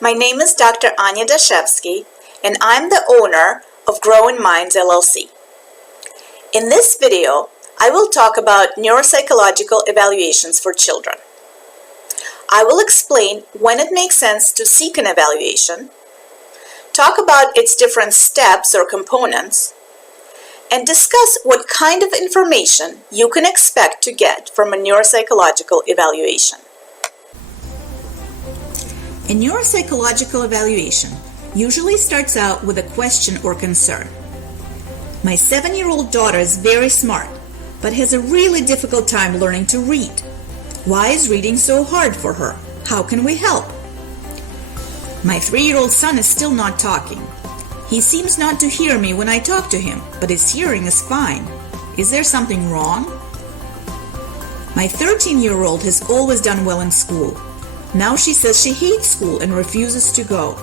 My name is Dr. Anya Dashevsky, and I'm the owner of Growing Minds LLC. In this video, I will talk about neuropsychological evaluations for children. I will explain when it makes sense to seek an evaluation, talk about its different steps or components, and discuss what kind of information you can expect to get from a neuropsychological evaluation. A neuropsychological evaluation usually starts out with a question or concern. My 7-year-old daughter is very smart, but has a really difficult time learning to read. Why is reading so hard for her? How can we help? My 3-year-old son is still not talking. He seems not to hear me when I talk to him, but his hearing is fine. Is there something wrong? My 13-year-old has always done well in school. Now she says she hates school and refuses to go.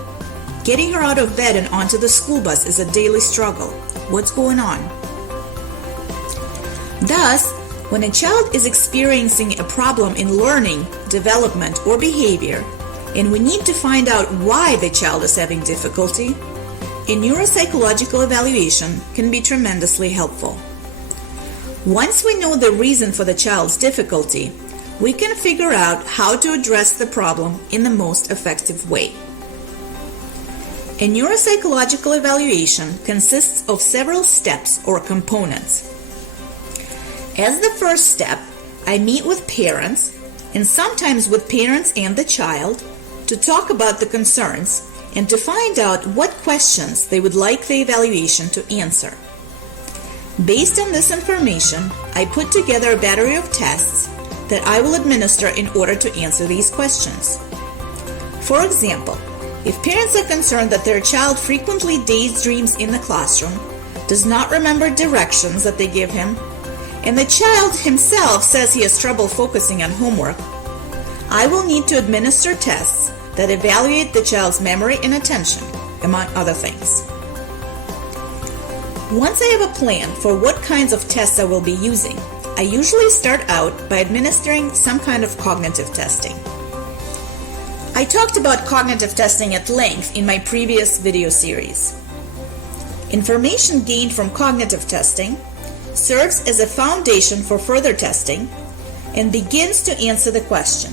Getting her out of bed and onto the school bus is a daily struggle. What's going on? Thus, when a child is experiencing a problem in learning, development, or behavior, and we need to find out why the child is having difficulty, a neuropsychological evaluation can be tremendously helpful. Once we know the reason for the child's difficulty, we can figure out how to address the problem in the most effective way. A neuropsychological evaluation consists of several steps or components. As the first step, I meet with parents, and sometimes with parents and the child, to talk about the concerns and to find out what questions they would like the evaluation to answer. Based on this information, I put together a battery of tests that I will administer in order to answer these questions. For example, if parents are concerned that their child frequently daydreams in the classroom, does not remember directions that they give him, and the child himself says he has trouble focusing on homework, I will need to administer tests that evaluate the child's memory and attention, among other things. Once I have a plan for what kinds of tests I will be using, I usually start out by administering some kind of cognitive testing. I talked about cognitive testing at length in my previous video series. Information gained from cognitive testing serves as a foundation for further testing and begins to answer the question,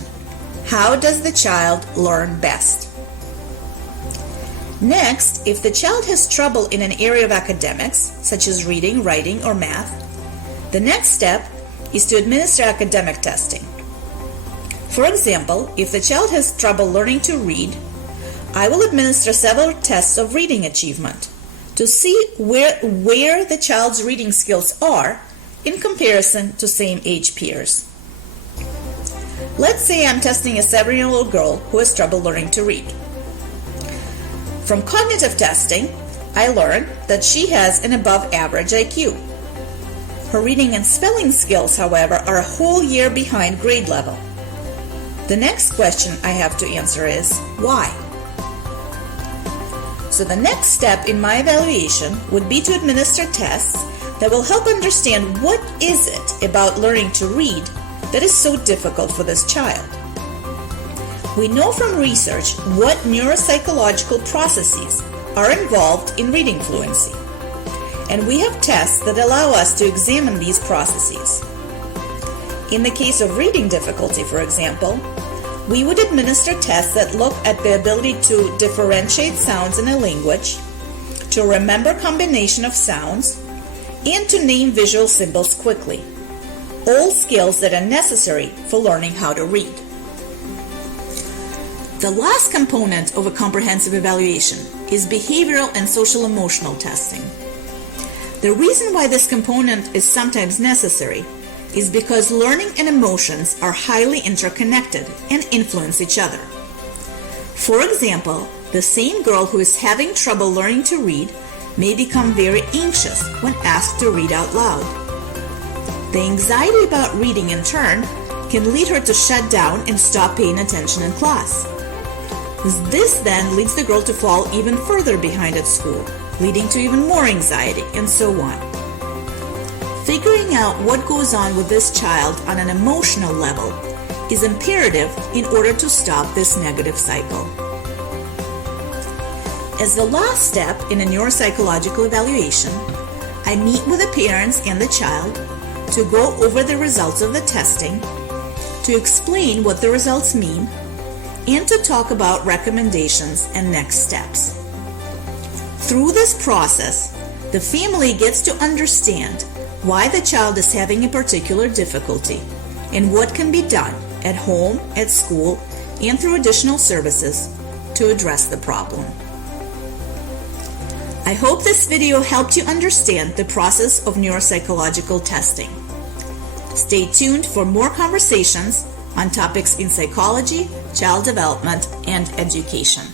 how does the child learn best? Next, if the child has trouble in an area of academics, such as reading, writing, or math, the next step is to administer academic testing. For example, if the child has trouble learning to read, I will administer several tests of reading achievement to see where the child's reading skills are in comparison to same age peers. Let's say I'm testing a 7-year-old girl who has trouble learning to read. From cognitive testing, I learned that she has an above average IQ. Her reading and spelling skills, however, are a whole year behind grade level. The next question I have to answer is, why? So the next step in my evaluation would be to administer tests that will help understand what is it about learning to read that is so difficult for this child. We know from research what neuropsychological processes are involved in reading fluency, and we have tests that allow us to examine these processes. In the case of reading difficulty, for example, we would administer tests that look at the ability to differentiate sounds in a language, to remember combination of sounds, and to name visual symbols quickly, all skills that are necessary for learning how to read. The last component of a comprehensive evaluation is behavioral and social-emotional testing. The reason why this component is sometimes necessary is because learning and emotions are highly interconnected and influence each other. For example, the same girl who is having trouble learning to read may become very anxious when asked to read out loud. The anxiety about reading in turn can lead her to shut down and stop paying attention in class. This then leads the girl to fall even further behind at school, leading to even more anxiety, and so on. Figuring out what goes on with this child on an emotional level is imperative in order to stop this negative cycle. As the last step in a neuropsychological evaluation, I meet with the parents and the child to go over the results of the testing, to explain what the results mean, and to talk about recommendations and next steps. Through this process, the family gets to understand why the child is having a particular difficulty and what can be done at home, at school, and through additional services to address the problem. I hope this video helped you understand the process of neuropsychological testing. Stay tuned for more conversations on topics in psychology, child development, and education.